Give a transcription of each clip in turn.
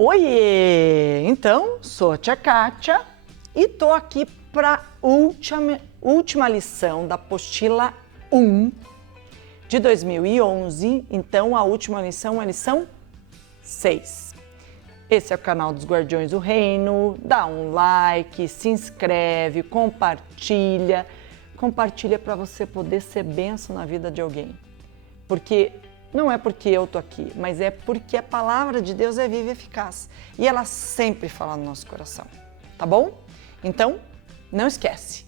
Oiê! Então, sou a tia Kátia e tô aqui para última lição da apostila 1 de 2011. Então, a última lição é a lição 6. Esse é o canal dos Guardiões do Reino. Dá um like, se inscreve, compartilha. Compartilha para você poder ser bênção na vida de alguém. Porque não é porque eu tô aqui, mas é porque a palavra de Deus é viva e eficaz. E ela sempre fala no nosso coração, tá bom? Então, não esquece.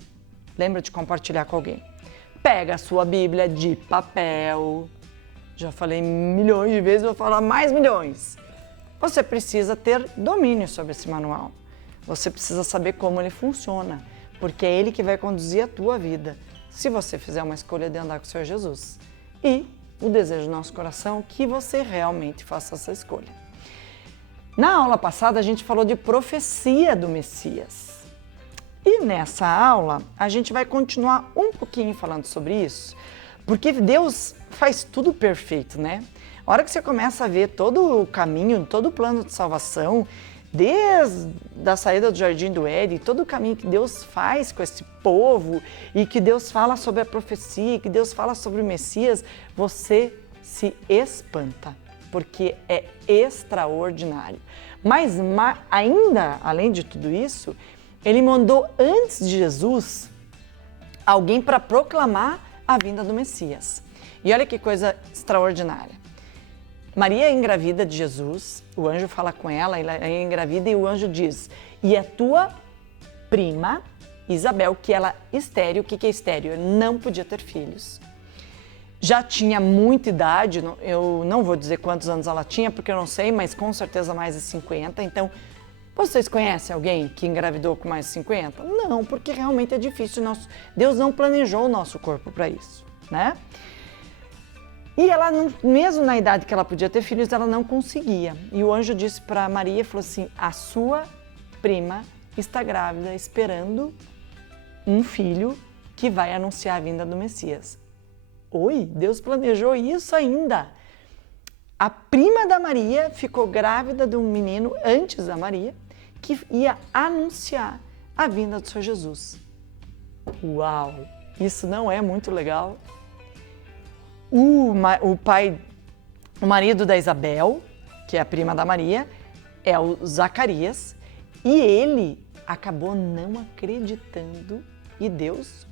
Lembra de compartilhar com alguém. Pega a sua Bíblia de papel. Já falei milhões de vezes, vou falar mais milhões. Você precisa ter domínio sobre esse manual. Você precisa saber como ele funciona, porque é ele que vai conduzir a tua vida, se você fizer uma escolha de andar com o Senhor Jesus. E o desejo do nosso coração é que você realmente faça essa escolha. Na aula passada a gente falou de profecia do Messias. E nessa aula a gente vai continuar um pouquinho falando sobre isso, porque Deus faz tudo perfeito, né? A hora que você começa a ver todo o caminho, todo o plano de salvação, desde a saída do Jardim do Éden, todo o caminho que Deus faz com esse povo e que Deus fala sobre a profecia, que Deus fala sobre o Messias, você se espanta, porque é extraordinário. Mas ainda, além de tudo isso, ele mandou antes de Jesus alguém para proclamar a vinda do Messias. E olha que coisa extraordinária. Maria é engravida de Jesus, o anjo fala com ela, ela é engravida e o anjo diz: e a tua prima, Isabel, que ela é estéril, o que é estéril? Não podia ter filhos. Já tinha muita idade, eu não vou dizer quantos anos ela tinha, porque eu não sei, mas com certeza mais de 50. Então, vocês conhecem alguém que engravidou com mais de 50? Não, porque realmente é difícil. Deus não planejou o nosso corpo para isso, né? E ela, mesmo na idade que ela podia ter filhos, ela não conseguia. E o anjo disse para Maria, falou assim: a sua prima está grávida, esperando um filho que vai anunciar a vinda do Messias. Oi, Deus planejou isso ainda. A prima da Maria ficou grávida de um menino antes da Maria, que ia anunciar a vinda do Senhor Jesus. Uau, isso não é muito legal? O marido da Isabel, que é a prima da Maria, é o Zacarias, e ele acabou não acreditando e Deus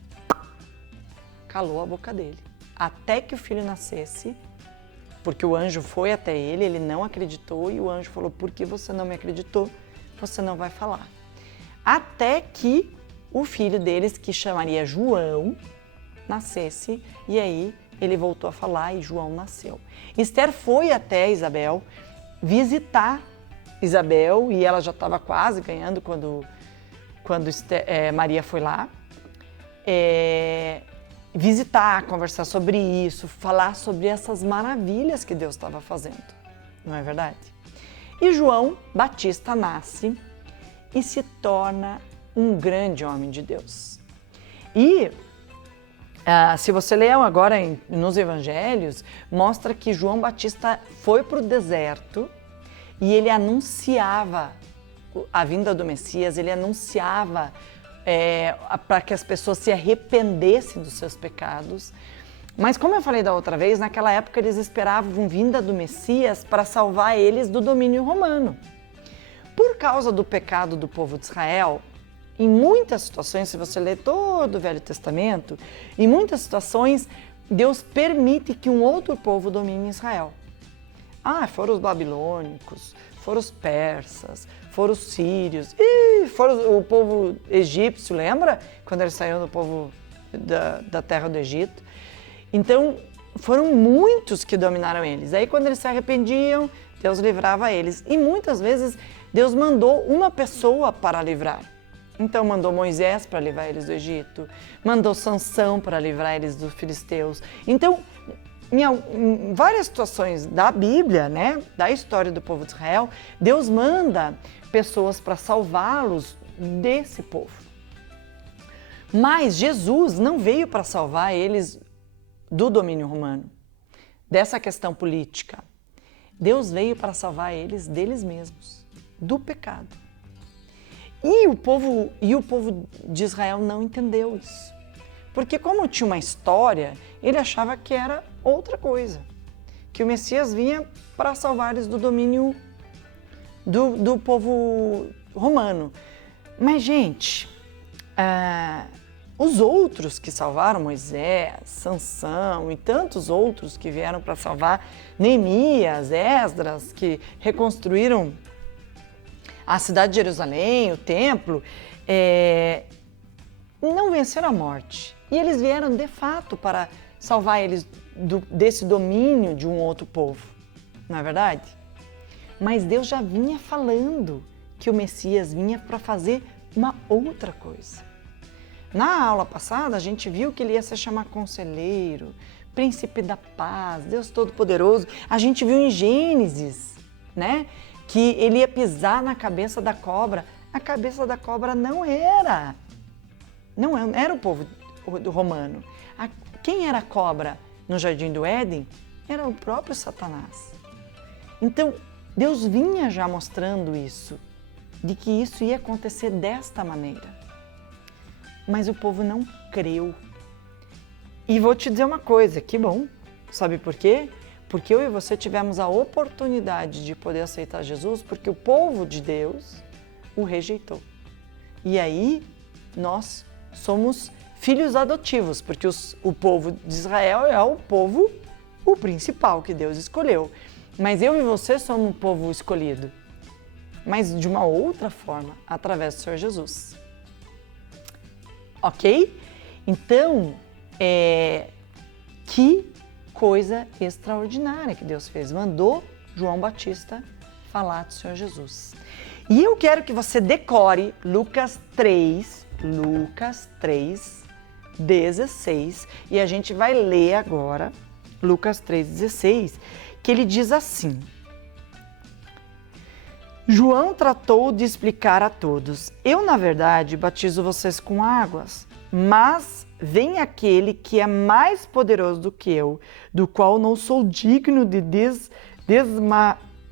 calou a boca dele. Até que o filho nascesse, porque o anjo foi até ele, ele não acreditou e o anjo falou: por que você não me acreditou? Você não vai falar. Até que o filho deles, que chamaria João, nascesse e aí ele voltou a falar e João nasceu. Esther foi até Isabel visitar Isabel e ela já estava quase ganhando quando Maria foi lá. Visitar, conversar sobre isso, falar sobre essas maravilhas que Deus estava fazendo, não é verdade? E João Batista nasce e se torna um grande homem de Deus. E se você ler agora nos evangelhos, mostra que João Batista foi para o deserto e ele anunciava a vinda do Messias, ele anunciava para que as pessoas se arrependessem dos seus pecados. Mas como eu falei da outra vez, naquela época eles esperavam a vinda do Messias para salvar eles do domínio romano. Por causa do pecado do povo de Israel, em muitas situações, se você ler todo o Velho Testamento, em muitas situações, Deus permite que um outro povo domine Israel. Foram os babilônicos, foram os persas, foram os sírios, foram o povo egípcio, lembra? Quando eles saíram do povo da terra do Egito. Então, foram muitos que dominaram eles. Aí, quando eles se arrependiam, Deus livrava eles. E muitas vezes, Deus mandou uma pessoa para livrar. Então mandou Moisés para livrar eles do Egito, mandou Sansão para livrar eles dos filisteus. Então, em várias situações da Bíblia, né, da história do povo de Israel, Deus manda pessoas para salvá-los desse povo. Mas Jesus não veio para salvar eles do domínio romano, dessa questão política. Deus veio para salvar eles deles mesmos. do pecado. E o povo de Israel não entendeu isso. Porque como tinha uma história, ele achava que era outra coisa. Que o Messias vinha para salvar eles do domínio do povo romano. Mas, gente, os outros que salvaram Moisés, Sansão e tantos outros que vieram para salvar Neemias, Esdras, que reconstruíram a cidade de Jerusalém, o templo, não venceram a morte. E eles vieram de fato para salvar eles desse domínio de um outro povo, não é verdade? Mas Deus já vinha falando que o Messias vinha para fazer uma outra coisa. Na aula passada, a gente viu que ele ia se chamar Conselheiro, Príncipe da Paz, Deus Todo-Poderoso. A gente viu em Gênesis, né, que ele ia pisar na cabeça da cobra. A cabeça da cobra não era o povo romano. Quem era a cobra no Jardim do Éden era o próprio Satanás. Então, Deus vinha já mostrando isso, de que isso ia acontecer desta maneira. Mas o povo não creu. E vou te dizer uma coisa, que bom. Sabe por quê? Porque eu e você tivemos a oportunidade de poder aceitar Jesus, porque o povo de Deus o rejeitou. E aí, nós somos filhos adotivos, porque o povo de Israel é o principal que Deus escolheu. Mas eu e você somos um povo escolhido, mas de uma outra forma, através do Senhor Jesus. Ok? Então, que coisa extraordinária que Deus fez. Mandou João Batista falar do Senhor Jesus. E eu quero que você decore Lucas 3, 16, e a gente vai ler agora Lucas 3,16, que ele diz assim: João tratou de explicar a todos: eu, na verdade, batizo vocês com águas, mas vem aquele que é mais poderoso do que eu, do qual não sou digno de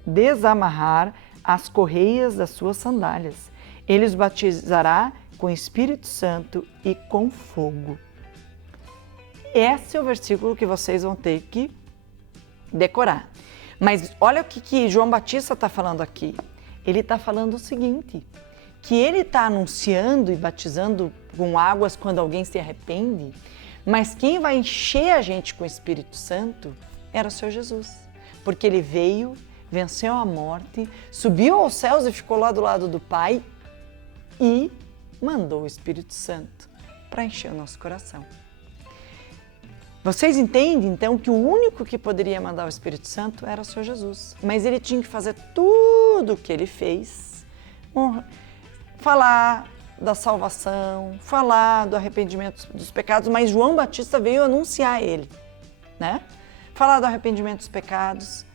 desamarrar as correias das suas sandálias. Ele os batizará com Espírito Santo e com fogo. Esse é o versículo que vocês vão ter que decorar. Mas olha o que João Batista está falando aqui. Ele está falando o seguinte, que ele está anunciando e batizando com águas quando alguém se arrepende, mas quem vai encher a gente com o Espírito Santo era o Senhor Jesus. Porque ele veio, venceu a morte, subiu aos céus e ficou lá do lado do Pai e mandou o Espírito Santo para encher o nosso coração. Vocês entendem, então, que o único que poderia mandar o Espírito Santo era o Senhor Jesus. Mas ele tinha que fazer tudo o que ele fez, falar da salvação, falar do arrependimento dos pecados, mas João Batista veio anunciar ele, né? Falar do arrependimento dos pecados,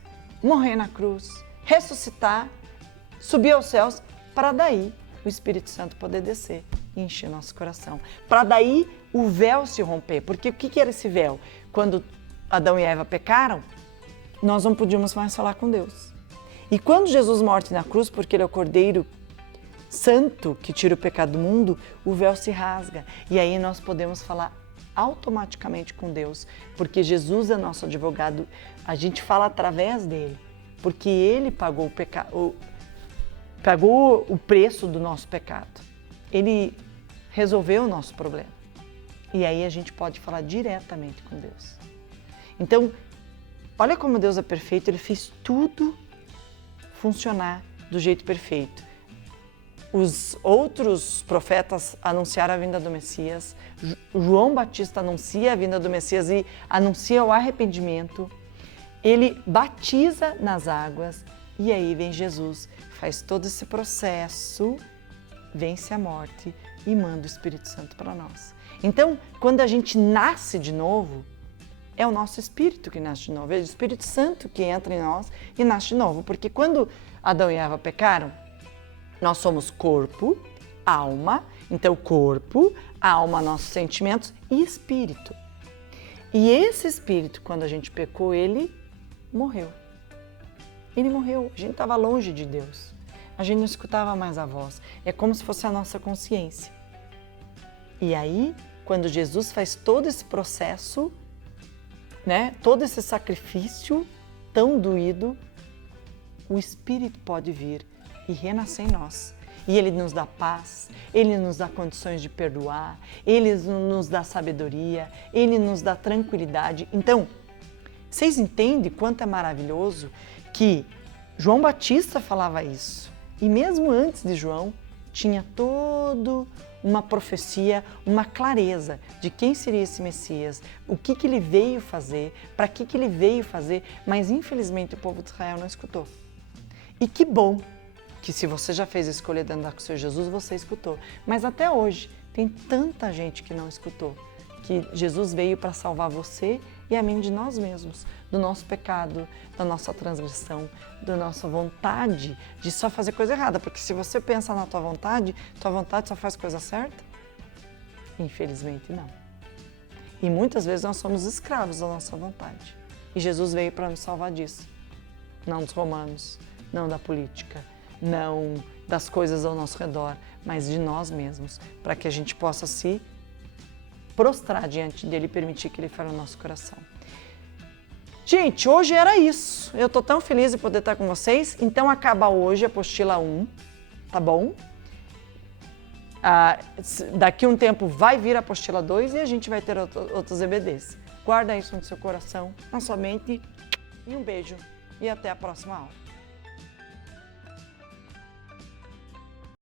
morrer na cruz, ressuscitar, subir aos céus, para daí o Espírito Santo poder descer e encher nosso coração. Para daí o véu se romper. Porque o que era esse véu? Quando Adão e Eva pecaram, nós não podíamos mais falar com Deus. E quando Jesus morre na cruz, porque ele é o Cordeiro Santo que tira o pecado do mundo, o véu se rasga. E aí nós podemos falar automaticamente com Deus, porque Jesus é nosso advogado. A gente fala através dele, porque ele pagou o preço do nosso pecado. Ele resolveu o nosso problema. E aí a gente pode falar diretamente com Deus. Então, olha como Deus é perfeito, ele fez tudo funcionar do jeito perfeito. Os outros profetas anunciaram a vinda do Messias, João Batista anuncia a vinda do Messias e anuncia o arrependimento. Ele batiza nas águas e aí vem Jesus, faz todo esse processo, vence a morte e manda o Espírito Santo para nós. Então, quando a gente nasce de novo, é o nosso espírito que nasce de novo, é o Espírito Santo que entra em nós e nasce de novo. Porque quando Adão e Eva pecaram, nós somos corpo, alma, então corpo, alma, nossos sentimentos e espírito. E esse espírito, quando a gente pecou, ele morreu. Ele morreu, a gente estava longe de Deus. a gente não escutava mais a voz. É como se fosse a nossa consciência. E aí, quando Jesus faz todo esse processo, né, todo esse sacrifício tão doído, o Espírito pode vir e renascer em nós. E Ele nos dá paz, Ele nos dá condições de perdoar, Ele nos dá sabedoria, Ele nos dá tranquilidade. Então, vocês entendem quanto é maravilhoso que João Batista falava isso. E mesmo antes de João, tinha toda uma profecia, uma clareza de quem seria esse Messias, o que ele veio fazer, para que ele veio fazer, mas infelizmente o povo de Israel não escutou. E que bom que se você já fez a escolha de andar com o Senhor Jesus, você escutou. Mas até hoje tem tanta gente que não escutou, que Jesus veio para salvar você e a mim de nós mesmos, do nosso pecado, da nossa transgressão, da nossa vontade de só fazer coisa errada. Porque se você pensa na tua vontade só faz coisa certa? Infelizmente não. E muitas vezes nós somos escravos da nossa vontade. E Jesus veio para nos salvar disso. Não dos romanos, não da política, não das coisas ao nosso redor, mas de nós mesmos, para que a gente possa se prostrar diante dele e permitir que ele fale no nosso coração. Gente, hoje era isso. Eu tô tão feliz de poder estar com vocês. Então acaba hoje a apostila 1, tá bom? Daqui um tempo vai vir a apostila 2 e a gente vai ter outros EBDs. Guarda isso no seu coração, na sua mente. E um beijo e até a próxima aula.